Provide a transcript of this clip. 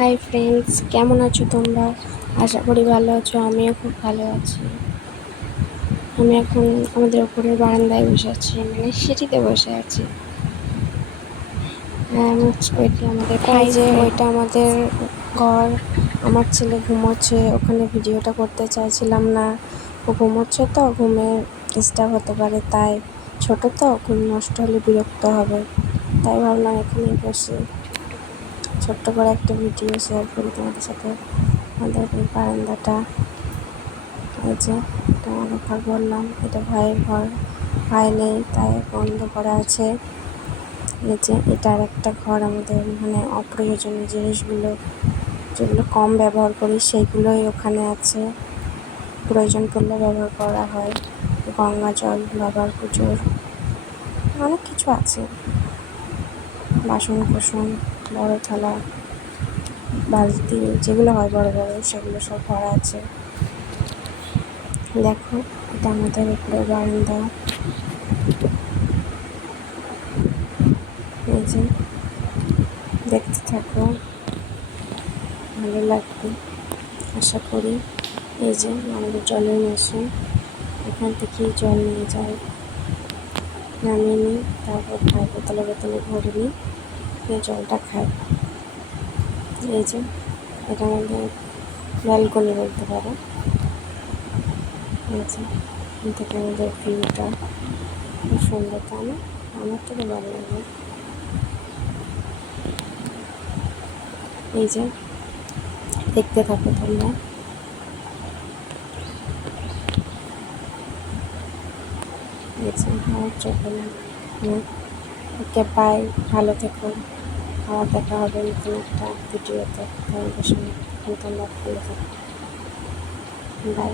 Hi friends, কেমন আছো তোমরা? আশা করি ভালো আছো। আমিও খুব ভালো আছি। আমি এখন আমাদের ওপরের বারান্দায় বসে আছি, মানে সিঁড়িতে বসে আছি। ওইটা আমাদের ঘর। আমার ছেলে ঘুমোচ্ছে ওখানে, ভিডিওটা করতে চাইছিলাম না। ও ঘুমোচ্ছে তো, ঘুমে ডিস্টার্ব হতে পারে, তাই ছোট তো, ঘুম নষ্ট হলে বিরক্ত হবে, তাই ভাবলাম এখানেই বসে ছোট্ট করে একটা ভিডিও শেয়ার করি তোমাদের সাথে। আমাদের এই বারান্দাটা, এই যে এটা আমাদের ঘর, বললাম এটা ভাইয়ের ঘর। ভাই নেই তাই বন্ধ করা আছে। এই যে এটা আর একটা ঘর আমাদের, মানে অপ্রয়োজনীয় জিনিসগুলো যেগুলো কম ব্যবহার করি সেইগুলোই ওখানে আছে। প্রয়োজন পড়লে ব্যবহার করা হয়। গঙ্গা জল, বাবার পুজোর অনেক কিছু আছে। বাসন কোসন, বড় থালা, বালতি যেগুলো হয় বড় বড়, সেগুলো সব ভরা আছে। দেখো এটা আমাদের উপরে বারান্দা। এই যে দেখতে থাকো, ভালো লাগবে আশা করি। এই যে আমাদের জলের মেশিন, এখান থেকেই জল নিয়ে যায়, নামিয়ে নিই, তারপর খাই, বোতলে বোতলে ভরে নিই, এই জলটা খাই। এই যে এটা আমাদের ব্যালকনি বলতে পারো। এই যে এখান থেকে আমাদের ভিউটা খুব সুন্দর, তাই না? আমার তো ভালো লাগে। এই যে দেখতে থাকো তোমরা। এই যে আমার চোখে ওকে বাই, ভালো থেকো। আবার দেখা হবে নতুন একটা ভিডিওতে তোমাদের সঙ্গে। তোমরা ভালো থাকো, বাই।